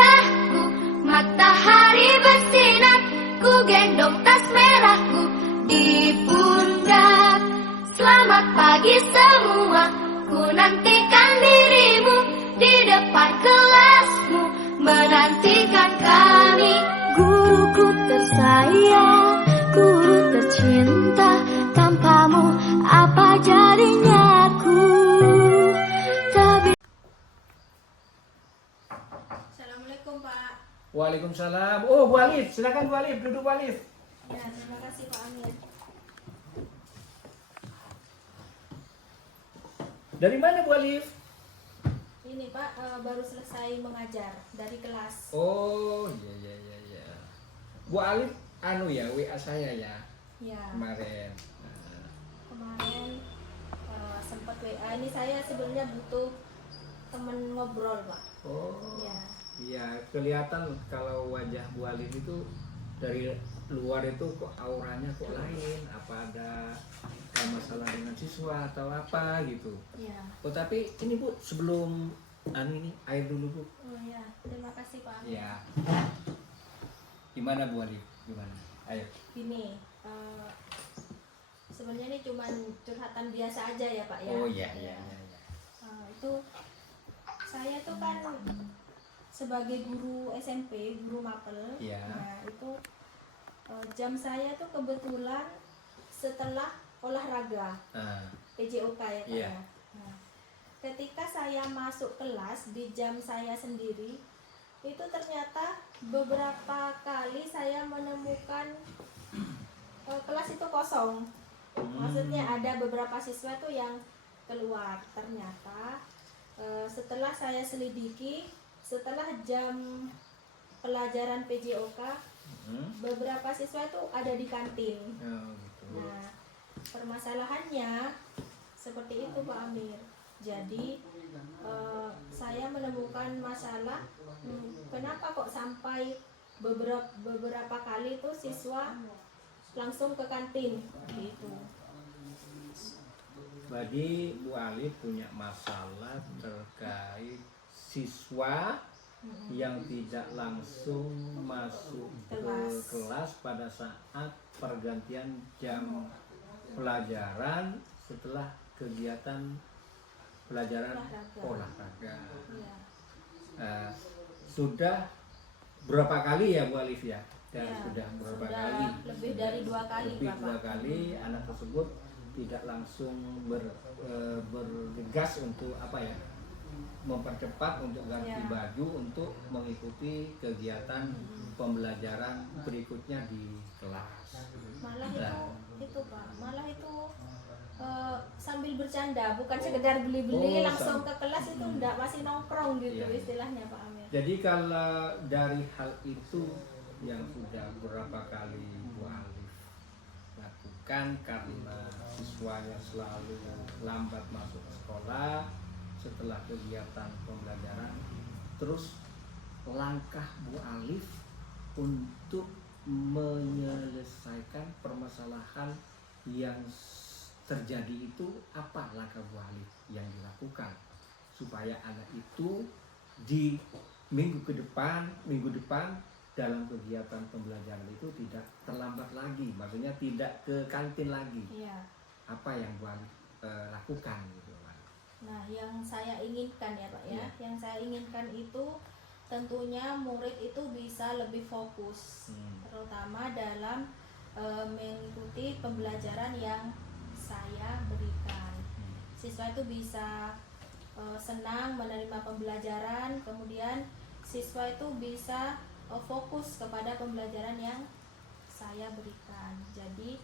cerahku, matahari bersinar, ku gendong tas merahku di pundak. Selamat pagi semua, ku nantikan dirimu di depan kelasmu, menantikan kami. Guruku tersayang, guru tercinta, tanpamu apa jadinya aku. Assalamualaikum Pak. Waalaikumsalam. Oh, Bu Alif, silakan Bu Alif, duduk Bu Alif. Ya, terima kasih Pak Amir. Dari mana Bu Alif? Ini Pak baru selesai mengajar dari kelas. Oh, iya. Bu Alif ya, WA saya ya Ya, kemarin. kemarin sempat WA. Ini saya sebenarnya butuh temen ngobrol Pak. Oh, Ya, iya, kelihatan kalau wajah Bu Alif itu dari luar itu kok auranya kok lain. Apa ada masalah dengan siswa atau apa gitu. ya. Oh, tapi ini Bu, sebelum ini air dulu Bu. Oh ya, terima kasih Pak Amir. Ya. Gimana Bu Alif? Gimana? Ayo. Gini, sebenarnya ini cuman curhatan biasa aja ya Pak ya. Oh iya. Itu saya tuh kan sebagai guru SMP, guru mapel. Iya. Nah, itu jam saya tuh kebetulan setelah olahraga PJOK ya Pak Iya. ya. Nah, ketika saya masuk kelas di jam saya sendiri, itu ternyata beberapa kali saya menemukan kelas itu kosong. Maksudnya ada beberapa siswa tuh yang keluar. Ternyata setelah saya selidiki, setelah jam pelajaran PJOK, beberapa siswa itu ada di kantin. Oh, gitu. Nah, permasalahannya seperti itu Pak Amir. Jadi saya menemukan masalah, kenapa kok sampai beberapa kali tuh siswa langsung ke kantin gitu. Jadi Bu Alif punya masalah terkait siswa yang tidak langsung masuk ke kelas pada saat pergantian jam pelajaran setelah kegiatan pelajaran olahraga. Iya. Sudah berapa kali ya Bu Alif ya? Ya, Sudah berapa sudah kali? lebih dari 2 kali Lebih Bapak. 2 kali anak tersebut tidak langsung bergegas untuk apa ya, mempercepat untuk ganti Ya. baju untuk mengikuti kegiatan pembelajaran berikutnya di kelas. Malah Nah. itu Pak, malah itu sambil bercanda, bukan sekedar beli-beli Oh, langsung ke kelas itu enggak, masih nongkrong gitu Iya. istilahnya Pak Amir. Jadi kalau dari hal itu yang sudah berapa kali Bu Alif lakukan karena siswanya selalu lambat masuk sekolah setelah kegiatan pembelajaran, terus langkah Bu Alif untuk menyelesaikan permasalahan yang terjadi itu, apa langkah Bu Alif yang dilakukan supaya anak itu di minggu depan dalam kegiatan pembelajaran itu tidak terlambat lagi, maksudnya tidak ke kantin lagi. Iya. Apa yang Bu Alif lakukan gitu Pak? Nah, yang saya inginkan ya Pak ya, Iya. yang saya inginkan itu tentunya murid itu bisa lebih fokus, terutama dalam mengikuti pembelajaran yang saya berikan. Siswa itu bisa senang menerima pembelajaran, kemudian siswa itu bisa fokus kepada pembelajaran yang saya berikan. Jadi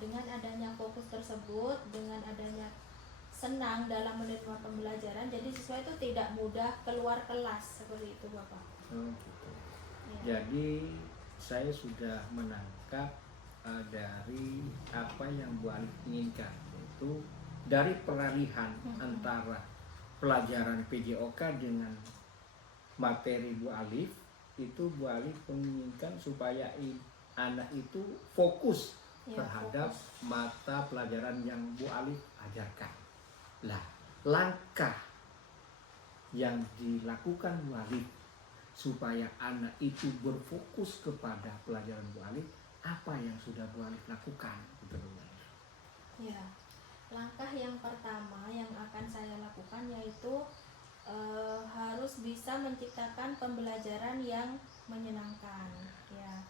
dengan adanya fokus tersebut, dengan adanya senang dalam menerima pembelajaran, jadi siswa itu tidak mudah keluar kelas seperti itu Bapak. Gitu. Ya. Jadi saya sudah menangkap dari apa yang Bu Alif inginkan, yaitu dari peralihan antara pelajaran PJOK dengan materi Bu Alif, itu Bu Alif menginginkan supaya anak itu fokus Ya, terhadap fokus. mata pelajaran yang Bu Alif ajarkan. Lah, langkah yang dilakukan Bu Alif supaya anak itu berfokus kepada pelajaran Bu Alif, apa yang sudah Bu Alif lakukan? Gitu, Bu Alif. Ya, langkah yang pertama yang akan saya lakukan yaitu harus bisa menciptakan pembelajaran yang menyenangkan. Ya,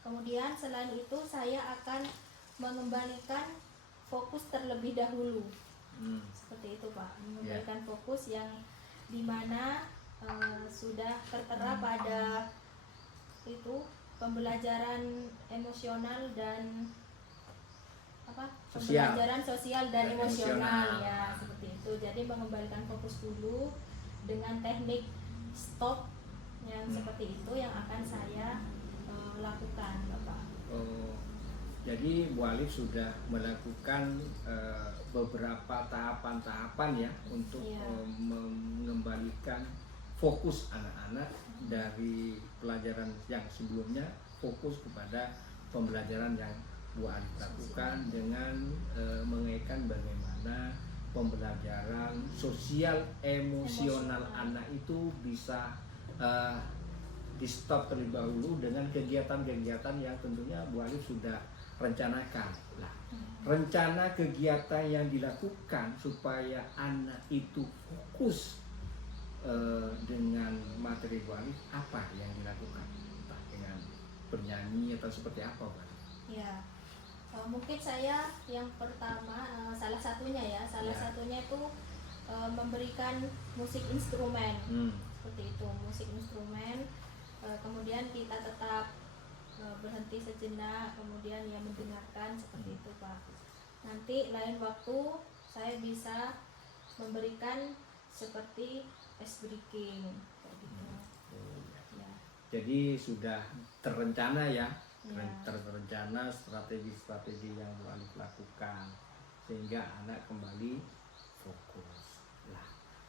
kemudian selain itu saya akan mengembalikan fokus terlebih dahulu. Seperti itu Pak, mengembalikan fokus yang dimana sudah tertera pada itu pembelajaran emosional dan pembelajaran sosial dan emosional ya, seperti itu. Jadi mengembalikan fokus dulu dengan teknik stop yang seperti itu yang akan saya lakukan Bapak. Oh, jadi Bu Alif sudah melakukan beberapa tahapan-tahapan ya untuk mengembalikan fokus anak-anak dari pelajaran yang sebelumnya, fokus kepada pembelajaran yang Bu Alif lakukan dengan mengaitkan bagaimana pembelajaran sosial emosional anak itu bisa di stop terlebih dahulu dengan kegiatan-kegiatan yang tentunya Bu Alif sudah rencanakan. Nah, rencana kegiatan yang dilakukan supaya anak itu fokus dengan materi Bu Alif, apa yang dilakukan? Entah dengan bernyanyi atau seperti apa, Bu Alif? Ya, mungkin saya yang pertama salah satunya itu memberikan musik instrumen. Seperti itu, musik instrumen. Kemudian kita tetap berhenti sejenak, kemudian ya mendengarkan, seperti itu Pak. Nanti lain waktu saya bisa memberikan seperti ice breaking gitu. Ya. Jadi sudah terencana ya, Ya. terencana strategi-strategi yang Bu Alif lakukan sehingga anak kembali fokus. Nah,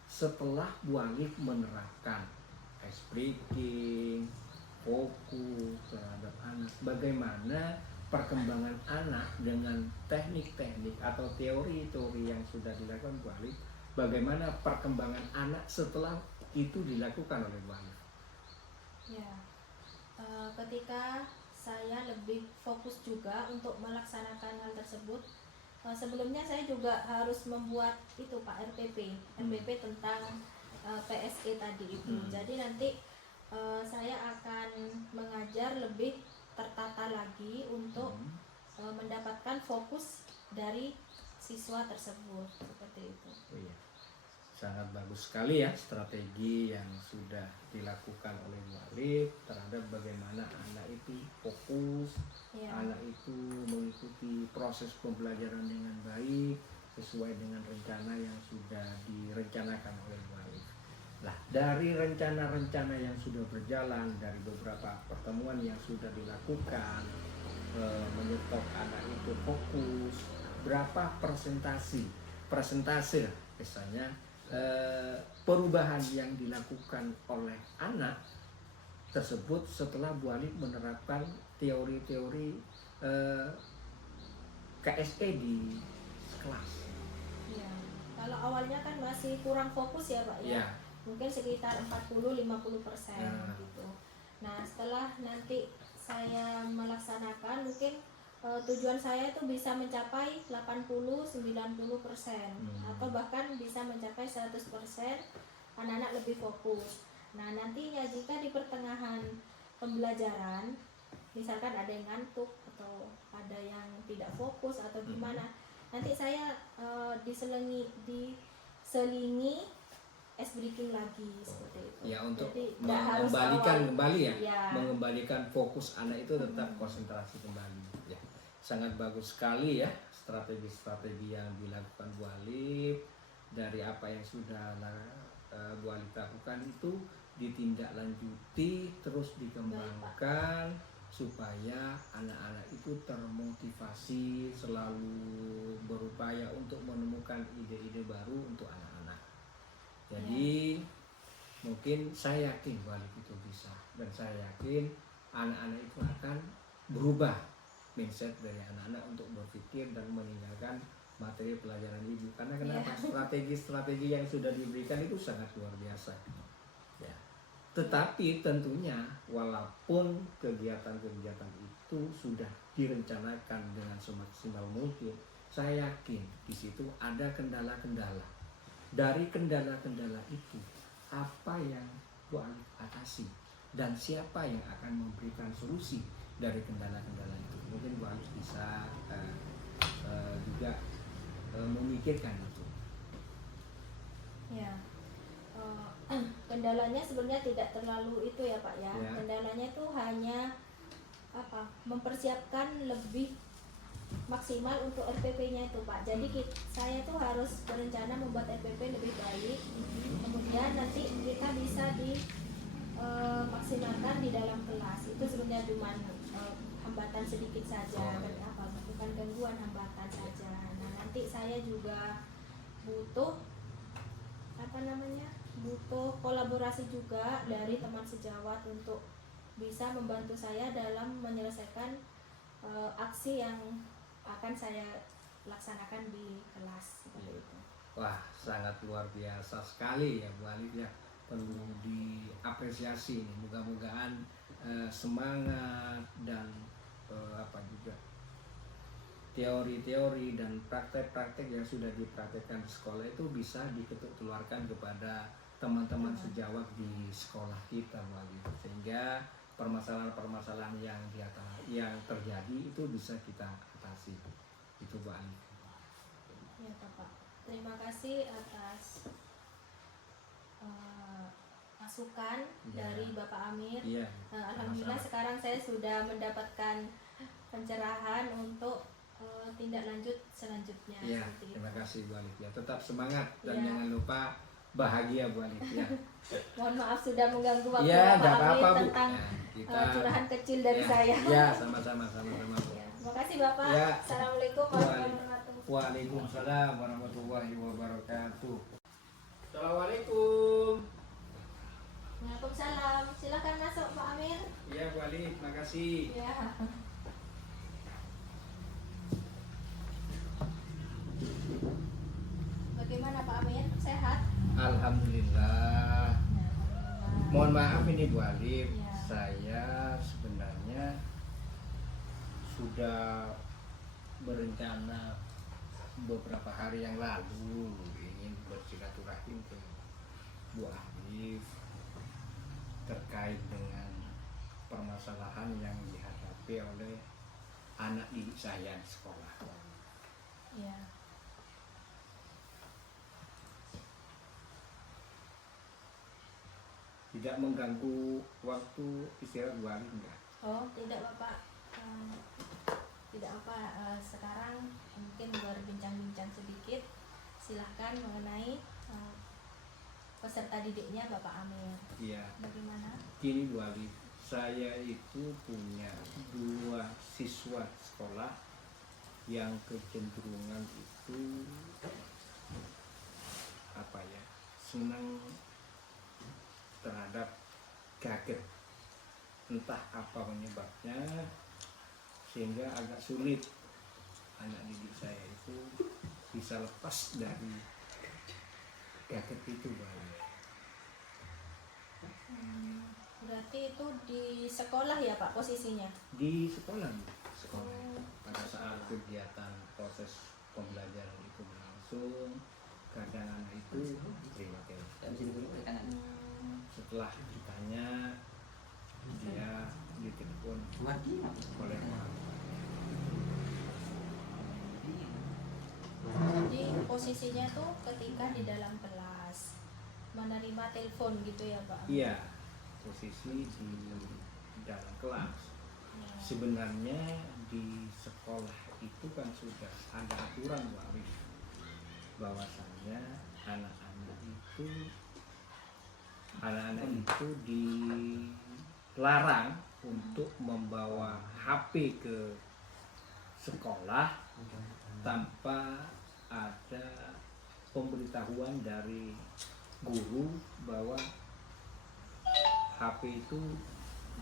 setelah Bu Alif menerapkan ice breaking, fokus terhadap anak, bagaimana perkembangan anak dengan teknik-teknik atau teori-teori yang sudah dilakukan Bu Alif, bagaimana perkembangan anak setelah itu dilakukan oleh Bu Alif? Ya, ketika saya lebih fokus juga untuk melaksanakan hal tersebut, sebelumnya saya juga harus membuat itu Pak RPP tentang PSE tadi itu. Jadi nanti saya akan mengajar lebih tertata lagi untuk mendapatkan fokus dari siswa tersebut, seperti itu. Oh iya. Sangat bagus sekali ya strategi yang sudah dilakukan oleh Bu Alif terhadap bagaimana anak itu fokus, anak itu mengikuti proses pembelajaran dengan baik sesuai dengan rencana yang sudah direncanakan oleh Bu Alif. Nah, dari rencana-rencana yang sudah berjalan, dari beberapa pertemuan yang sudah dilakukan, menyetop anak itu fokus, berapa persentase misalnya perubahan yang dilakukan oleh anak tersebut setelah Bu Alif menerapkan teori-teori KSE di kelas. Ya, kalau awalnya kan masih kurang fokus ya Pak ya. Mungkin sekitar 40-50% gitu. Nah, setelah nanti saya melaksanakan mungkin tujuan saya itu bisa mencapai 80-90% atau bahkan bisa mencapai 100% anak-anak lebih fokus. Nah, nantinya jika di pertengahan pembelajaran misalkan ada yang ngantuk atau ada yang tidak fokus atau gimana, nanti saya diselingi ice breaking lagi seperti itu. Ya, untuk jadi, mengembalikan kembali mengembalikan fokus anak itu tetap konsentrasi kembali. Ya, sangat bagus sekali ya strategi-strategi yang dilakukan Bu Alif. Dari apa yang sudah Bu Alif lakukan itu ditindaklanjuti, terus dikembangkan supaya anak-anak itu termotivasi, selalu berupaya untuk menemukan ide-ide baru untuk anak-anak. Jadi mungkin saya yakin Bu Alif itu bisa, dan saya yakin anak-anak itu akan berubah mindset dari anak-anak untuk berpikir dan meninggalkan materi pelajaran ibu. Karena kenapa? Strategi-strategi yang sudah diberikan itu sangat luar biasa. Ya. Tetapi tentunya walaupun kegiatan-kegiatan itu sudah direncanakan dengan semaksimal mungkin, saya yakin di situ ada kendala-kendala. Dari kendala-kendala itu, apa yang Bu Alif atasi dan siapa yang akan memberikan solusi dari kendala-kendala itu? Mungkin Bu Alif bisa juga memikirkan itu. Ya, kendalanya sebenarnya tidak terlalu itu ya Pak ya. Ya. Kendalanya itu hanya mempersiapkan lebih maksimal untuk RPP-nya itu Pak. Jadi saya tuh harus berencana membuat RPP lebih baik. Kemudian nanti kita bisa maksimalkan di dalam kelas. Itu sebenarnya cuma hambatan sedikit saja, bukan gangguan, hambatan saja. Nah, nanti saya juga butuh butuh kolaborasi juga dari teman sejawat untuk bisa membantu saya dalam menyelesaikan aksi yang akan saya laksanakan di kelas seperti itu. Wah, sangat luar biasa sekali ya Bu Alif ya, perlu diapresiasi nih. Mudah-mudahan semangat dan juga teori-teori dan praktek-praktek yang sudah dipraktekkan di sekolah itu bisa dikeluarkan kepada teman-teman sejawat di sekolah kita Bu Alif, sehingga permasalahan-permasalahan yang terjadi itu bisa kita atasi. Itu Bu Alif. Ya Bapak, terima kasih atas masukan dari Bapak Amir. Iya, Alhamdulillah sama-sama. sekarang saya sudah mendapatkan pencerahan untuk tindak lanjut selanjutnya. Iya, seperti itu. terima kasih Bu Alif ya. Tetap semangat dan Iya. jangan lupa bahagia Bu Alif ya. Mohon maaf sudah mengganggu waktu Iya, Bapak nggak Amir apa-apa Bu. tentang Nah, curahan kecil dari ya, saya. Ya, sama-sama Bu. Ya, terima kasih Bapak. Ya. Assalamualaikum warahmatullahi wabarakatuh. Waalaikumsalam warahmatullahi wabarakatuh. Assalamualaikum. Waalaikumsalam. Silakan masuk Pak Amir. Iya Bu Alif, makasih. Ya. Bagaimana Pak Amir? Sehat? Alhamdulillah. Mohon maaf ini Bu Alif, Ya. saya sebenarnya sudah berencana beberapa hari yang lalu ingin bersilaturahim ke Bu Alif terkait dengan permasalahan yang dihadapi oleh anak didik saya di sekolah. Ya. Tidak mengganggu waktu istirahat Bu Alif enggak? Oh, tidak Bapak. Tidak apa. Sekarang mungkin berbincang-bincang sedikit. Silahkan mengenai peserta didiknya Bapak Amir. Iya. Bagaimana? Gini Bu Alif, saya itu punya 2 siswa sekolah yang kecenderungan itu senang terhadap gadget, entah apa penyebabnya, sehingga agak sulit anak didik saya itu bisa lepas dari gadget itu Bang. Berarti itu di sekolah ya Pak posisinya? Di sekolah pada saat kegiatan proses pembelajaran itu berlangsung, kadang anak itu terima kasih. Setelah ditanya, dia ditelepon oleh orang. Jadi posisinya tuh ketika di dalam kelas menerima telepon gitu ya Pak? Iya, posisi di dalam kelas. Sebenarnya di sekolah itu kan sudah ada aturan bahwasannya anak-anak itu dilarang untuk membawa HP ke sekolah tanpa ada pemberitahuan dari guru bahwa HP itu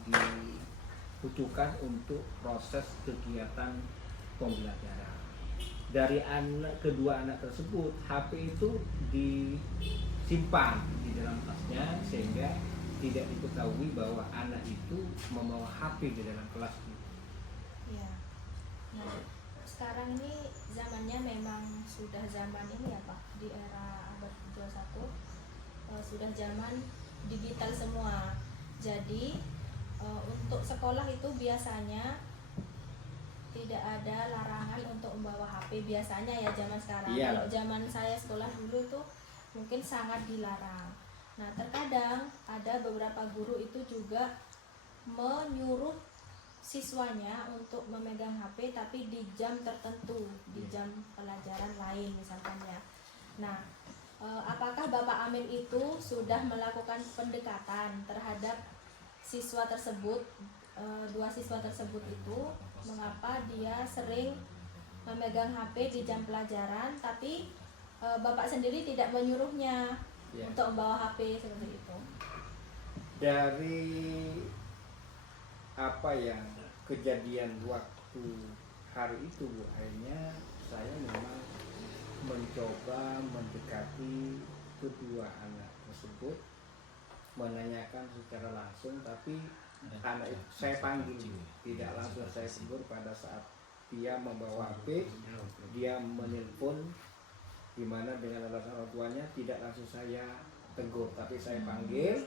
dibutuhkan untuk proses kegiatan pembelajaran. Dari kedua anak tersebut, HP itu disimpan di dalam tasnya sehingga tidak diketahui bahwa anak itu membawa HP di dalam kelas. Ya. Nah, sekarang ini zamannya memang sudah zaman ini ya Pak, di era abad 21 sudah zaman digital semua. Jadi untuk sekolah itu biasanya tidak ada larangan untuk membawa HP biasanya ya zaman sekarang. Iya. Kalau zaman saya sekolah dulu tuh mungkin sangat dilarang. Nah, terkadang ada beberapa guru itu juga menyuruh siswanya untuk memegang HP tapi di jam tertentu, di jam pelajaran lain misalkan ya. Nah, apakah Bapak Amir itu sudah melakukan pendekatan terhadap siswa tersebut, dua siswa tersebut itu, mengapa dia sering memegang HP di jam pelajaran tapi Bapak sendiri tidak menyuruhnya untuk membawa HP seperti itu? Dari apa yang kejadian waktu hari itu Bu, akhirnya saya memang mencoba mendekati kedua anak tersebut, menanyakan secara langsung, tapi anak itu saya panggil, tidak langsung saya tegur. Pada saat dia membawa HP, dia menelpon, dimana dengan alasan orang tuanya tidak langsung saya tegur, tapi saya panggil,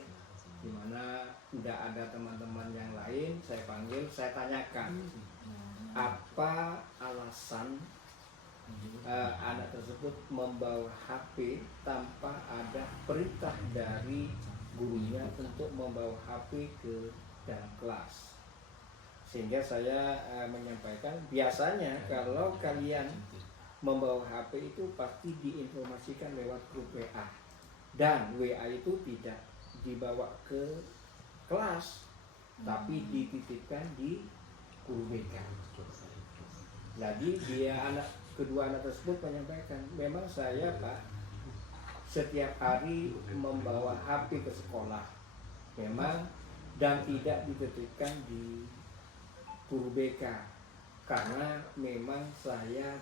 dimana udah ada teman-teman yang lain, saya panggil, saya tanyakan apa alasan anak tersebut membawa HP tanpa ada perintah dari gurunya untuk membawa HP ke dalam kelas. Sehingga saya menyampaikan, biasanya kalau kalian membawa HP itu pasti diinformasikan lewat grup WA, dan WA itu tidak dibawa ke kelas tapi dititipkan di guru BK. Jadi kedua anak tersebut menyampaikan, memang saya Pak setiap hari membawa HP ke sekolah memang, dan tidak dititipkan di guru BK karena memang saya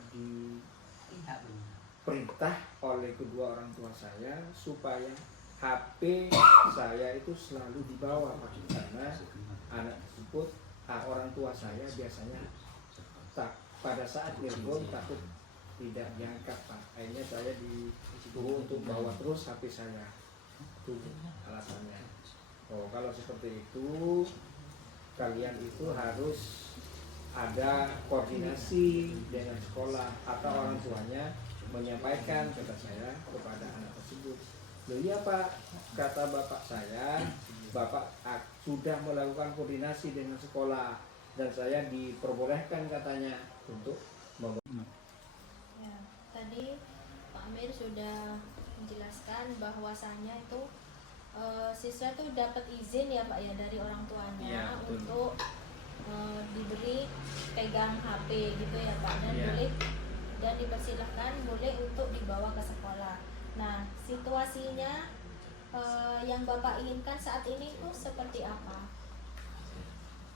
diperintah oleh kedua orang tua saya supaya HP saya itu selalu dibawa Pak, karena anak tersebut orang tua saya biasanya pada saat telepon takut tidak diangkat Pak. Akhirnya saya disuruh untuk bawa terus HP saya. Itu alasannya. Oh, kalau seperti itu kalian itu harus ada koordinasi dengan sekolah atau orang tuanya menyampaikan, kata saya kepada anak tersebut. Loh iya Pak, kata bapak saya, bapak sudah melakukan koordinasi dengan sekolah dan saya diperbolehkan katanya untuk ya, tadi Pak Amir sudah menjelaskan bahwasanya itu siswa itu dapat izin ya Pak ya dari orang tuanya ya, untuk diberi pegang HP gitu ya Pak, dan boleh dan dipersilahkan boleh untuk dibawa ke sekolah. Nah, situasinya yang Bapak inginkan saat ini itu seperti apa?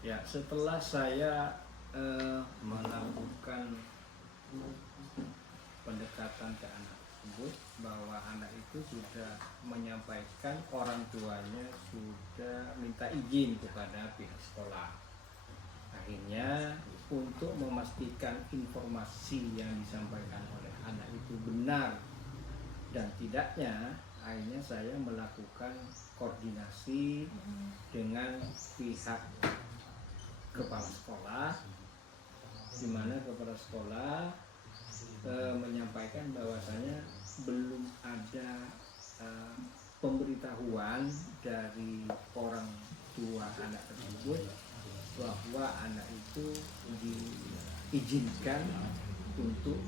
Ya, setelah saya melakukan pendekatan ke anak tersebut bahwa anak itu sudah menyampaikan orang tuanya sudah minta izin kepada pihak sekolah. Akhirnya untuk memastikan informasi yang disampaikan oleh anak itu benar dan tidaknya, akhirnya saya melakukan koordinasi dengan pihak kepala sekolah, di mana kepala sekolah menyampaikan bahwasanya belum ada pemberitahuan dari orang tua anak tersebut bahwa anak itu diizinkan untuk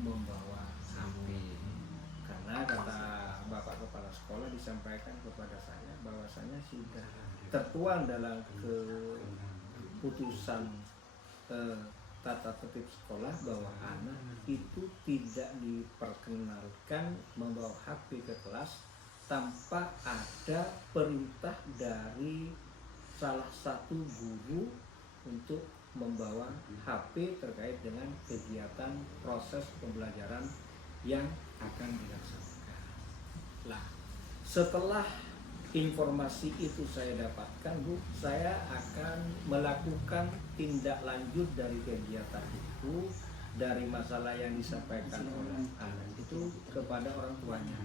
membawa HP, karena kata bapak kepala sekolah disampaikan kepada saya bahwasanya sudah tertuang dalam keputusan tata tertib sekolah bahwa anak itu tidak diperkenalkan membawa HP ke kelas tanpa ada perintah dari salah satu guru untuk membawa HP terkait dengan kegiatan proses pembelajaran yang akan dilaksanakan. Nah, setelah informasi itu saya dapatkan, Bu, saya akan melakukan tindak lanjut dari kegiatan itu, dari masalah yang disampaikan oleh anak itu kepada orang tuanya.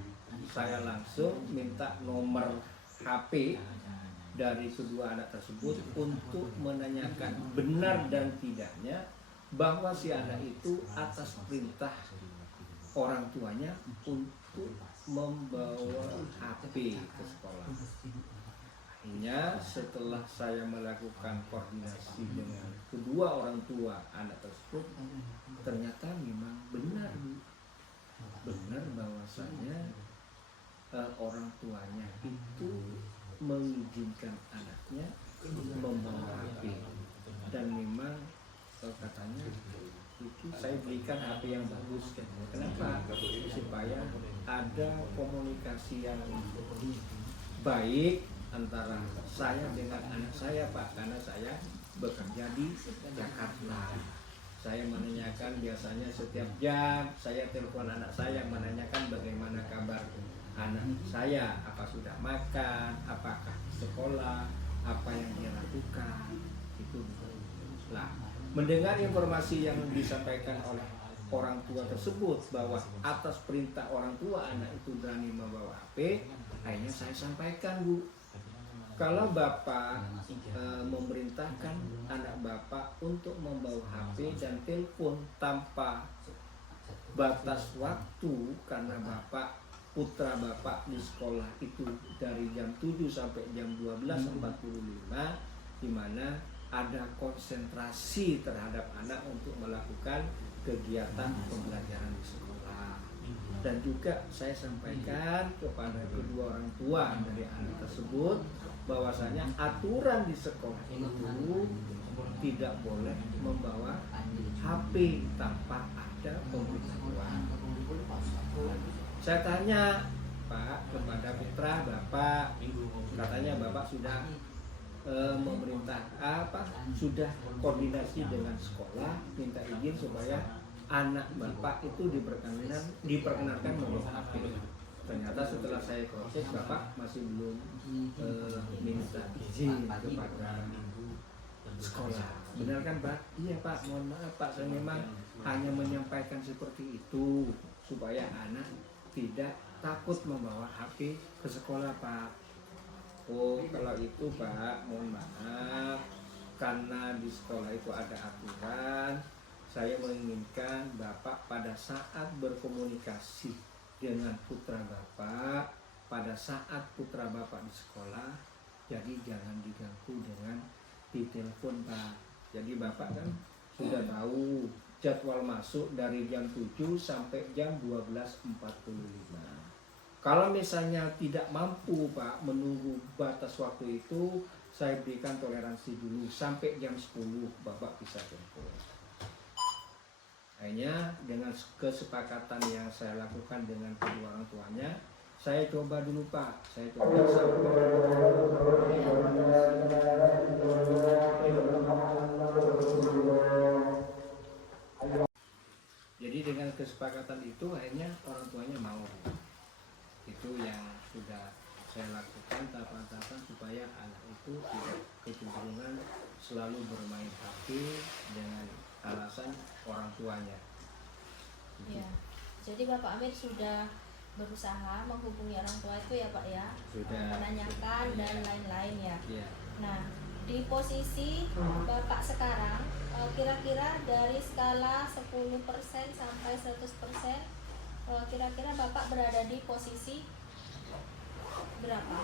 Saya langsung minta nomor HP dari kedua anak tersebut untuk menanyakan benar dan tidaknya bahwa si anak itu atas perintah orang tuanya untuk membawa HP ke sekolah. Akhirnya setelah saya melakukan koordinasi dengan kedua orang tua anak tersebut, ternyata memang benar, Bu. Benar bahwasanya orang tuanya itu mengizinkan anaknya membawa HP, dan memang katanya itu saya berikan HP yang bagus. Kenapa? Supaya ada komunikasi yang baik antara saya dengan anak saya, Pak, karena saya bekerja di Jakarta. Saya menanyakan biasanya setiap jam saya telepon anak saya menanyakan bagaimana kabar anak saya, apa sudah makan, apakah di sekolah, apa yang dia lakukan. Itu lah, mendengar informasi yang disampaikan oleh orang tua tersebut bahwa atas perintah orang tua anak itu berani membawa HP, akhirnya saya sampaikan, Bu, kalau Bapak memerintahkan anak Bapak untuk membawa HP dan telepon tanpa batas waktu, karena Bapak, putra Bapak di sekolah itu dari jam 7 sampai jam 12.45, di mana ada konsentrasi terhadap anak untuk melakukan kegiatan pembelajaran di sekolah. Dan juga saya sampaikan kepada kedua orang tua dari anak tersebut bahwasanya aturan di sekolah itu tidak boleh membawa HP tanpa ada pemberitahuan. Saya tanya, Pak, kepada putra Bapak, katanya Bapak sudah memerintah sudah koordinasi dengan sekolah, minta izin supaya anak Bapak itu diperkenankan membawa HP. Ternyata setelah saya proses, Bapak masih belum minta izin kepada sekolah. Benar kan, Pak? Iya, Pak, mohon maaf, Pak, saya memang hanya menyampaikan seperti itu supaya anak tidak takut membawa HP ke sekolah, Pak. Oh, kalau itu, Pak, mohon maaf, karena di sekolah itu ada aturan. Saya menginginkan Bapak pada saat berkomunikasi dengan putra Bapak, pada saat putra Bapak di sekolah, jadi jangan diganggu dengan di telepon, Pak. Jadi Bapak kan sudah tahu jadwal masuk dari jam 7 sampai jam 12.45. Kalau misalnya tidak mampu, Pak, menunggu batas waktu itu, saya berikan toleransi dulu sampai jam 10 Bapak bisa telepon. Akhirnya dengan kesepakatan yang saya lakukan dengan kedua orang tuanya, saya coba dulu, Pak. Saya coba Jadi dengan kesepakatan itu akhirnya orang tuanya mau. Itu yang sudah saya lakukan tahapan-tahapan supaya anak itu tidak kecenderungan selalu bermain HP dengan alasan orang tuanya. Ya, jadi Bapak Amir sudah berusaha menghubungi orang tua itu ya, Pak, ya, Sudah menanyakan dan lain-lain ya. Ya. Nah, di posisi Bapak sekarang, kira-kira dari skala 10% sampai 100%, kira-kira Bapak berada di posisi berapa?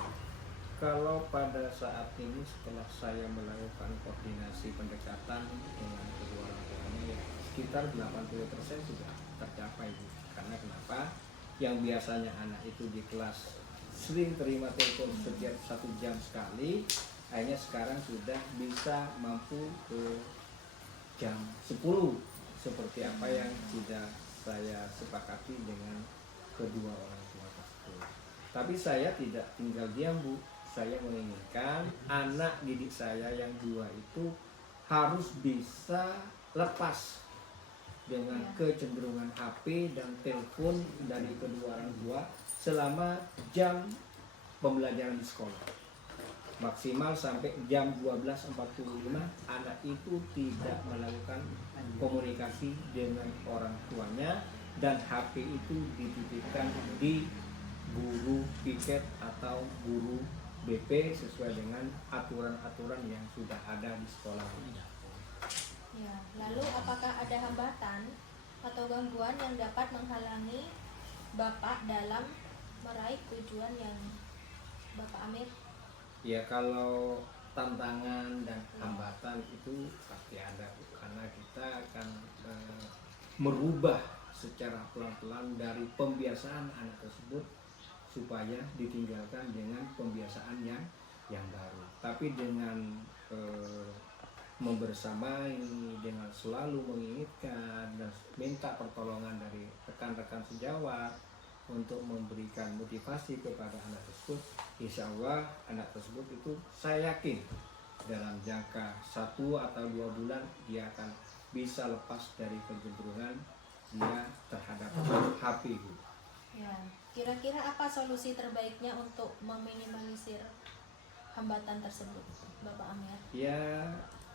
Kalau pada saat ini setelah saya melakukan koordinasi pendekatan dengan kedua orang tuanya, ya sekitar 80% sudah tercapai, Bu. Karena kenapa? Yang biasanya anak itu di kelas sering terima telepon setiap 1 jam sekali, akhirnya sekarang sudah bisa mampu ke jam 10 seperti apa yang sudah saya sepakati dengan kedua orang tua tersebut. Tapi saya tidak tinggal diam, Bu. Saya menginginkan anak didik saya yang 2 itu harus bisa lepas dengan kecenderungan HP dan telepon dari kedua orang tua selama jam pembelajaran di sekolah. Maksimal sampai jam 12.45 anak itu tidak melakukan komunikasi dengan orang tuanya, dan HP itu dititipkan di guru piket atau guru BP sesuai dengan aturan-aturan yang sudah ada di sekolah ini. Ya, lalu apakah ada hambatan atau gangguan yang dapat menghalangi Bapak dalam meraih tujuan yang Bapak Amir? Ya, kalau tantangan dan hambatan itu pasti ada, karena kita akan merubah secara pelan-pelan dari pembiasaan anak tersebut supaya ditinggalkan dengan pembiasaan yang baru. Tapi dengan membersamai, dengan selalu mengingatkan dan minta pertolongan dari rekan-rekan sejawat untuk memberikan motivasi kepada anak tersebut, insya Allah anak tersebut itu saya yakin dalam jangka 1 atau 2 bulan dia akan bisa lepas dari kecenderungan dia terhadap HP. Ya, kira-kira apa solusi terbaiknya untuk meminimalisir hambatan tersebut, Bapak Amir? Ya,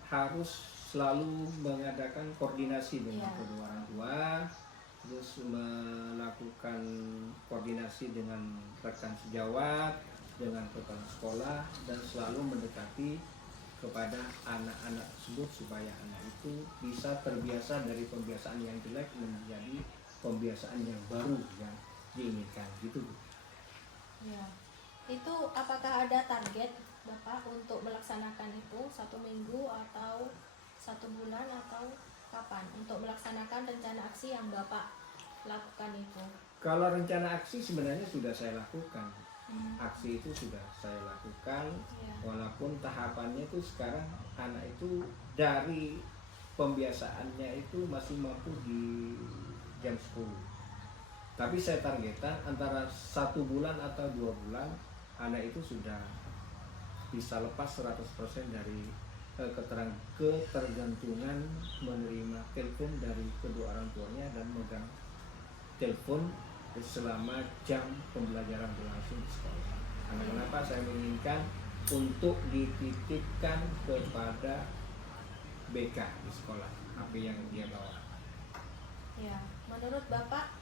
harus selalu mengadakan koordinasi dengan kedua orang tua, terus melakukan koordinasi dengan rekan sejawat, dengan kepala sekolah, dan selalu mendekati kepada anak-anak tersebut supaya anak itu bisa terbiasa dari pembiasaan yang jelek menjadi pembiasaan yang baru yang diinginkan, gitu. Ya, itu apakah ada target Bapak untuk melaksanakan itu 1 minggu atau 1 bulan atau kapan untuk melaksanakan rencana aksi yang Bapak lakukan itu? Kalau rencana aksi sebenarnya sudah saya lakukan. Aksi itu sudah saya lakukan, walaupun tahapannya itu sekarang anak itu dari pembiasaannya itu masih mampu di jam 10. Tapi saya targetkan antara 1 bulan atau 2 bulan anak itu sudah bisa lepas 100% dari ketergantungan menerima telepon dari kedua orang tuanya dan megang telepon selama jam pembelajaran berlangsung di sekolah. Karena kenapa saya menginginkan untuk dititipkan kepada BK di sekolah HP yang dia bawa. Ya, menurut Bapak,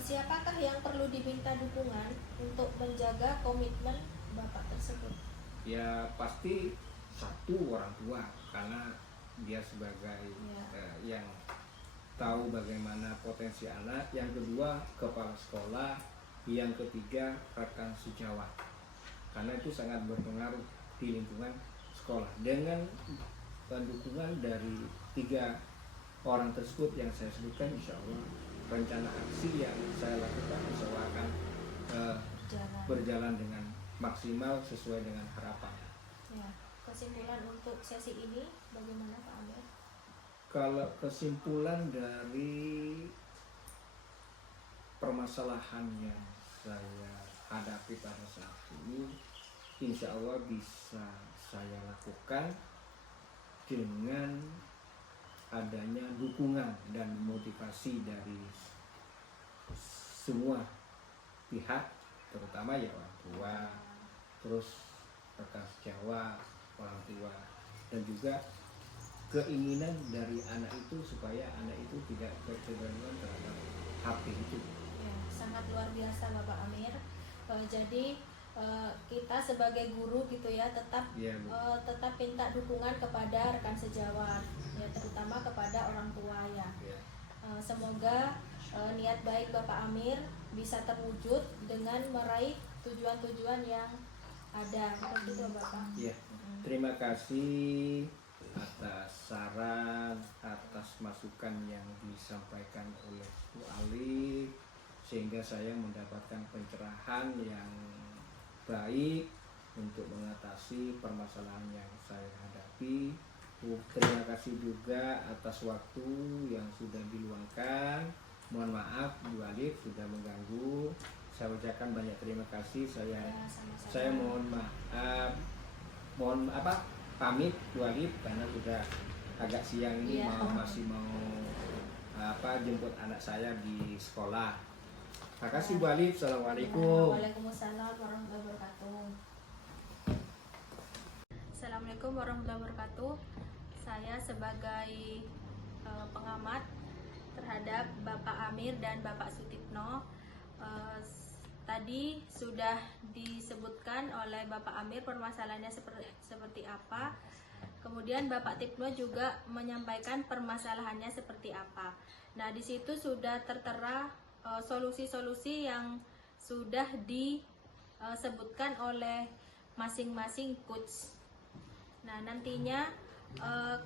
siapakah yang perlu diminta dukungan untuk menjaga komitmen Bapak tersebut? Ya, pasti satu orang tua, karena dia sebagai yang tahu bagaimana potensi anak. Yang kedua, kepala sekolah. Yang ketiga, rekan sejawat, karena itu sangat berpengaruh di lingkungan sekolah. Dengan dukungan dari 3 orang tersebut yang saya sebutkan, insya Allah rencana aksi yang saya lakukan insya Allah akan berjalan dengan maksimal sesuai dengan harapan. Ya, kesimpulan untuk sesi ini bagaimana Pak Amir? Kalau kesimpulan dari permasalahan yang saya hadapi pada saat ini, insya Allah bisa saya lakukan dengan adanya dukungan dan motivasi dari semua pihak, terutama ya orang tua, terus rekan sejawat, orang tua, dan juga keinginan dari anak itu supaya anak itu tidak kecenderungan terhadap HP itu. Ya, sangat luar biasa Bapak Amir. Jadi kita sebagai guru gitu ya tetap tetap minta dukungan kepada rekan sejawat, ya terutama kepada orang tua ya. Semoga niat baik Bapak Amir bisa terwujud dengan meraih tujuan-tujuan yang ada. Begitu Bapak. Ya, terima kasih atas saran, atas masukan yang disampaikan oleh Bu Ali, sehingga saya mendapatkan pencerahan yang baik untuk mengatasi permasalahan yang saya hadapi. Terima kasih juga atas waktu yang sudah diluangkan. Mohon maaf Bu Alif sudah mengganggu. Saya ucapkan banyak terima kasih. Saya mohon maaf, pamit Bu Alif karena sudah agak siang ini, masih mau jemput anak saya di sekolah. Terima kasih Bu Alif. Assalamualaikum. Waalaikumsalam warahmatullahi wabarakatuh. Assalamualaikum warahmatullahi wabarakatuh. Saya sebagai pengamat terhadap Bapak Amir dan Bapak Sutikno, tadi sudah disebutkan oleh Bapak Amir permasalahannya seperti apa. Kemudian Bapak Tipno juga menyampaikan permasalahannya seperti apa. Nah, di situ sudah tertera solusi-solusi yang sudah disebutkan oleh masing-masing coach. Nah, nantinya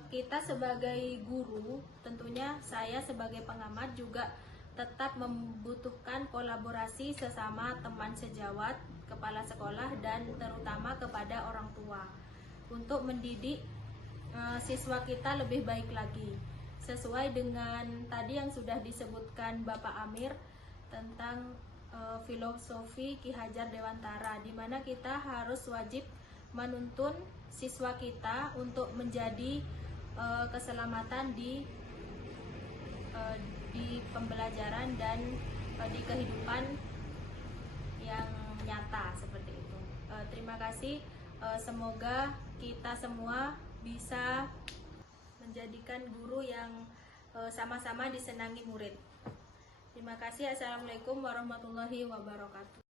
kita sebagai guru, tentunya saya sebagai pengamat juga tetap membutuhkan kolaborasi sesama teman sejawat, kepala sekolah, dan terutama kepada orang tua untuk mendidik siswa kita lebih baik lagi, sesuai dengan tadi yang sudah disebutkan Bapak Amir tentang filosofi Ki Hajar Dewantara, di mana kita harus wajib menuntun siswa kita untuk menjadi keselamatan di pembelajaran dan di kehidupan yang nyata seperti itu. Terima kasih. Semoga kita semua bisa menjadikan guru yang sama-sama disenangi murid. Terima kasih. Assalamualaikum warahmatullahi wabarakatuh.